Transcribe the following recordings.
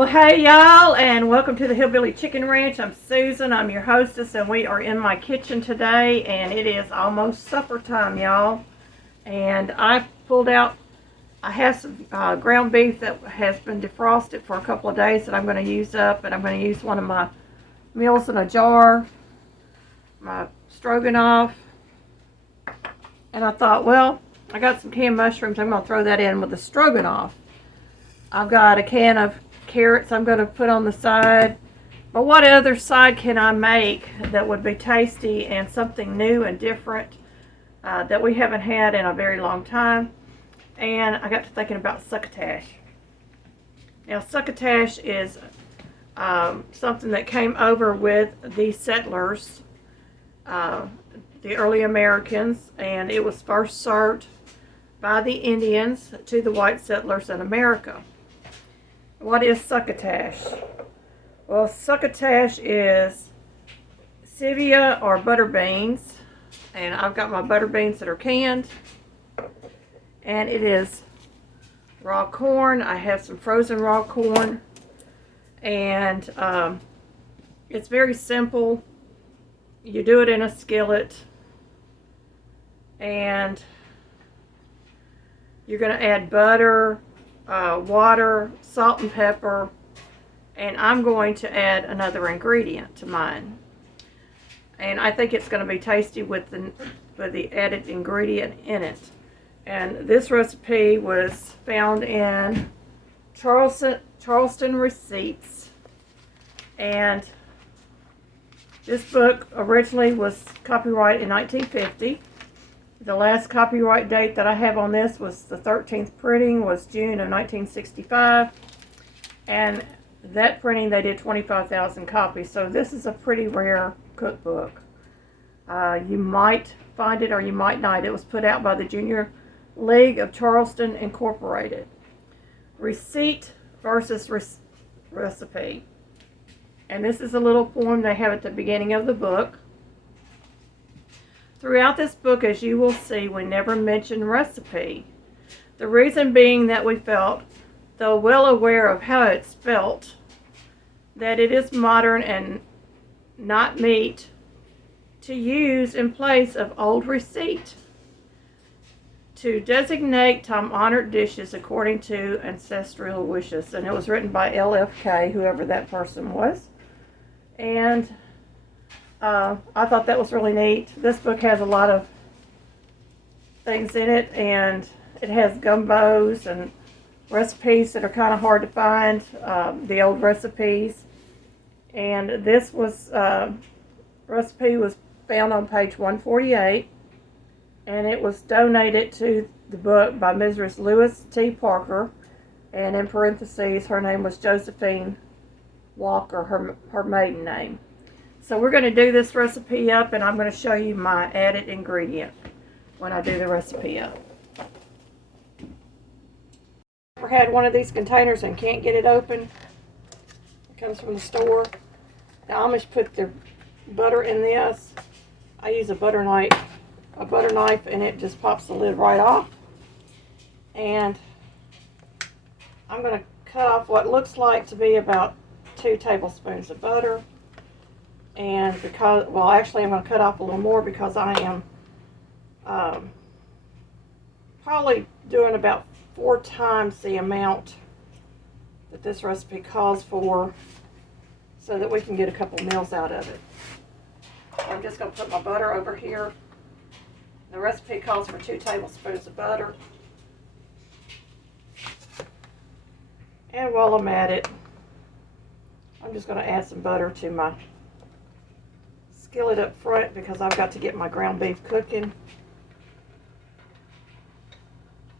Well, hey y'all, and welcome to the Hillbilly Chicken Ranch. I'm Susan, I'm your hostess, and we are in my kitchen today, and it is almost supper time, y'all. And I pulled out, I have some ground beef that has been defrosted for a couple of days that I'm going to use up, and I'm going to use one of my meals in a jar, my stroganoff. And I thought, well, I got some canned mushrooms, I'm going to throw that in with the stroganoff. I've got a can of carrots I'm going to put on the side. But what other side can I make that would be tasty and something new and different that we haven't had in a very long time? And I got to thinking about succotash. Now, succotash is something that came over with the settlers, the early Americans, and it was first served by the Indians to the white settlers in America. What is succotash? Well, succotash is stevia or butter beans, and I've got my butter beans that are canned, and it is raw corn. I have some frozen raw corn, and it's very simple. You do it in a skillet, and you're going to add butter, water, salt and pepper, and I'm going to add another ingredient to mine. And I think it's going to be tasty with the added ingredient in it. And this recipe was found in Charleston Receipts. And this book originally was copyrighted in 1950. The last copyright date that I have on this was the 13th printing was June of 1965. And that printing they did 25,000 copies. So this is a pretty rare cookbook. You might find it or you might not. It was put out by the Junior League of Charleston Incorporated. Receipt versus recipe. And this is a little poem they have at the beginning of the book. Throughout this book, as you will see, we never mention recipe. The reason being that we felt, though well aware of how it's spelt, that it is modern and not meet to use in place of old receipt to designate time-honored dishes according to ancestral wishes. And it was written by LFK, whoever that person was. And I thought that was really neat. This book has a lot of things in it, and it has gumbos and recipes that are kind of hard to find, the old recipes. And this recipe was found on page 148, and it was donated to the book by Mrs. Lewis T. Parker, and in parentheses, her name was Josephine Walker, her maiden name. So we're going to do this recipe up, and I'm going to show you my added ingredient when I do the recipe up. Ever had one of these containers and can't get it open? It comes from the store. The Amish put their butter in this. I use a butter knife, and it just pops the lid right off. And I'm going to cut off what looks like to be about 2 tablespoons of butter. And because, well, actually I'm going to cut off a little more because I am probably doing about 4 times the amount that this recipe calls for so that we can get a couple meals out of it. So I'm just going to put my butter over here. The recipe calls for 2 tablespoons of butter. And while I'm at it, I'm just going to add some butter to my skillet up front because I've got to get my ground beef cooking.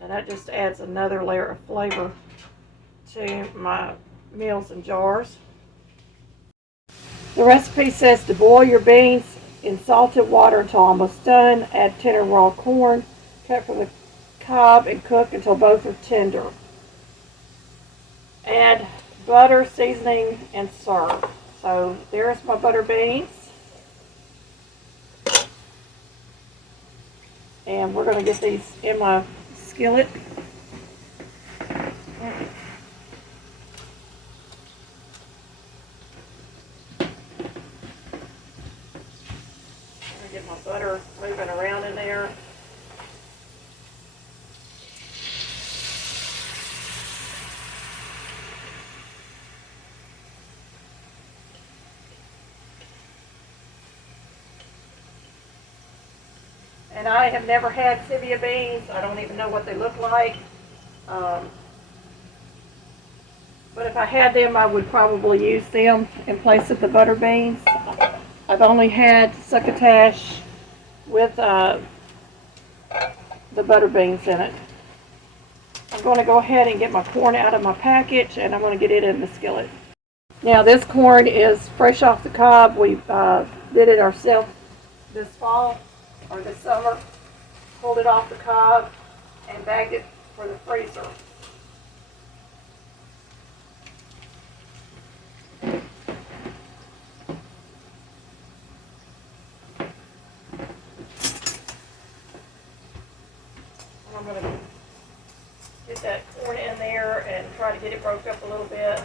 And that just adds another layer of flavor to my meals in jars. The recipe says to boil your beans in salted water until almost done. Add tender raw corn, cut from the cob, and cook until both are tender. Add butter, seasoning, and serve. So there's my butter beans. And we're going to get these in my skillet. I get my butter moving around in there. And I have never had stevia beans. I don't even know what they look like. But if I had them, I would probably use them in place of the butter beans. I've only had succotash with the butter beans in it. I'm going to go ahead and get my corn out of my package, and I'm going to get it in the skillet. Now this corn is fresh off the cob. We did it ourselves this fall or this summer. Pulled it off the cob and bagged it for the freezer. I'm going to get that corn in there and try to get it broke up a little bit.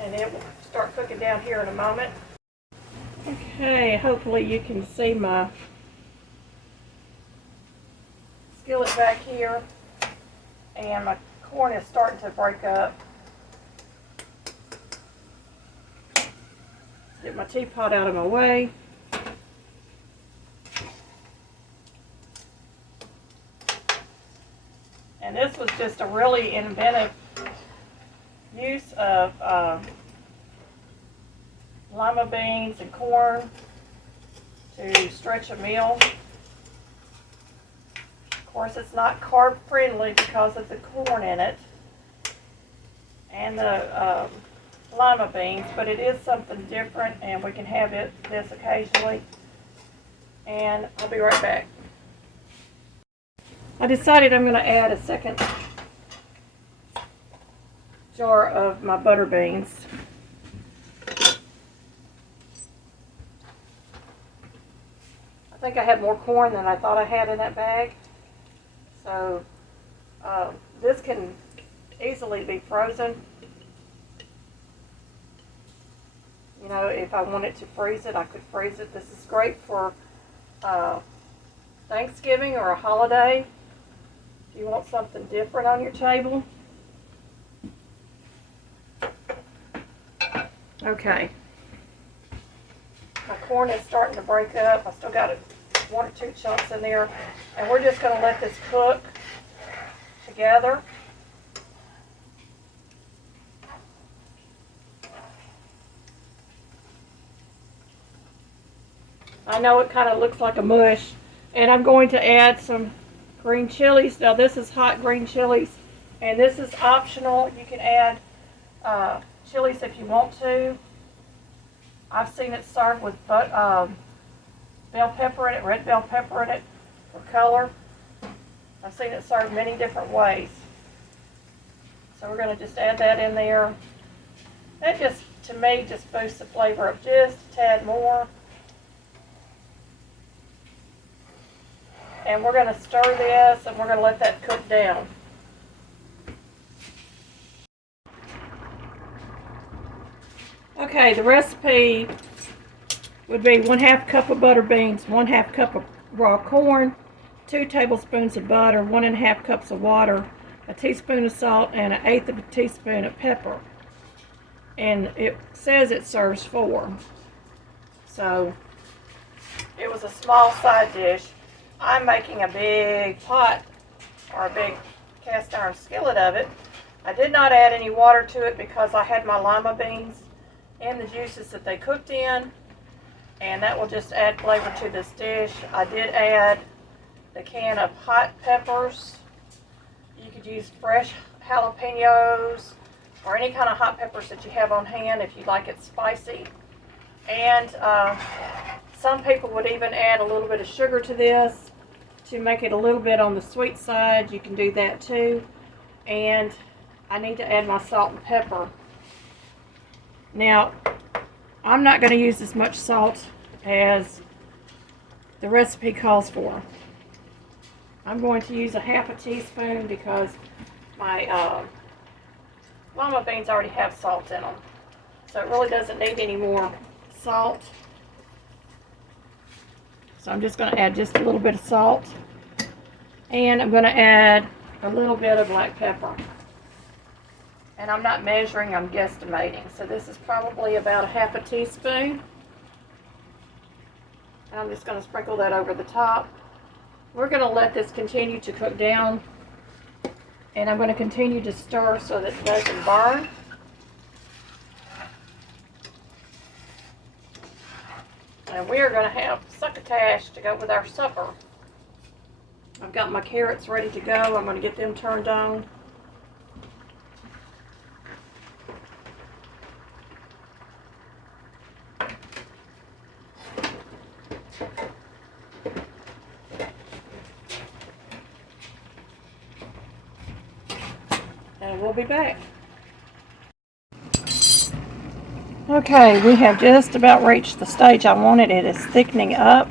And it will start cooking down here in a moment. Okay, hopefully you can see my skillet back here. And my corn is starting to break up. Get my teapot out of my way. And this was just a really inventive use of lima beans and corn to stretch a meal. Of course, it's not carb friendly because of the corn in it and the lima beans, but it is something different, and we can have this occasionally. And I'll be right back. I decided I'm going to add a second jar of my butter beans. I think I had more corn than I thought I had in that bag. So this can easily be frozen. You know, if I wanted to freeze it, I could freeze it. This is great for Thanksgiving or a holiday. If you want something different on your table. Okay. My corn is starting to break up. I still got one or two chunks in there. And we're just going to let this cook together. I know it kind of looks like a mush. And I'm going to add some green chilies. Now this is hot green chilies. And this is optional. You can add chilies if you want to. I've seen it served with bell pepper in it, red bell pepper in it for color. I've seen it served many different ways. So we're going to just add that in there. That just, to me, just boosts the flavor up just a tad more. And we're going to stir this, and we're going to let that cook down. Okay, the recipe would be 1/2 cup of butter beans, 1/2 cup of raw corn, 2 tablespoons of butter, 1 1/2 cups of water, a teaspoon of salt, and 1/8 of a teaspoon of pepper. And it says it serves 4. So it was a small side dish. I'm making a big pot or a big cast iron skillet of it. I did not add any water to it because I had my lima beans and the juices that they cooked in, and that will just add flavor to this dish. I did add the can of hot peppers. You could use fresh jalapenos or any kind of hot peppers that you have on hand if you like it spicy. And some people would even add a little bit of sugar to this to make it a little bit on the sweet side. You can do that too. And I need to add my salt and pepper. Now, I'm not going to use as much salt as the recipe calls for. I'm going to use a 1/2 teaspoon because my lima beans already have salt in them, so it really doesn't need any more salt. So I'm just going to add just a little bit of salt, and I'm going to add a little bit of black pepper. And I'm not measuring, I'm guesstimating. So this is probably about a half a teaspoon. And I'm just going to sprinkle that over the top. We're going to let this continue to cook down, and I'm going to continue to stir so that it doesn't burn. And we are going to have succotash to go with our supper. I've got my carrots ready to go. I'm going to get them turned on. And we'll be back. Okay, we have just about reached the stage I wanted. It is thickening up.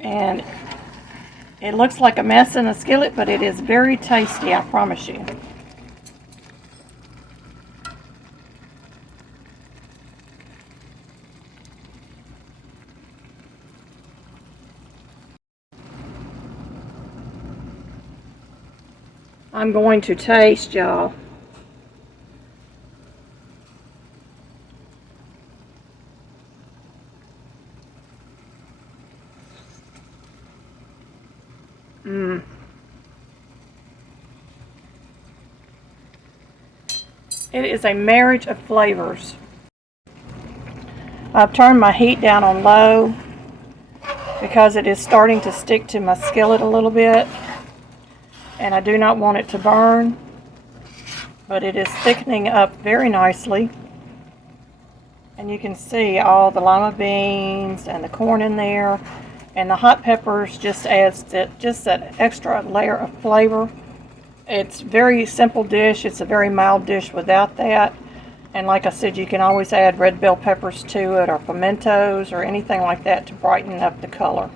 And it looks like a mess in the skillet, but it is very tasty, I promise you. I'm going to taste, y'all. It is a marriage of flavors. I've turned my heat down on low because it is starting to stick to my skillet a little bit, and I do not want it to burn, but it is thickening up very nicely. And you can see all the lima beans and the corn in there, and the hot peppers just adds that extra layer of flavor. It's a very simple dish. It's a very mild dish without that. And like I said, you can always add red bell peppers to it, or pimentos, or anything like that to brighten up the color.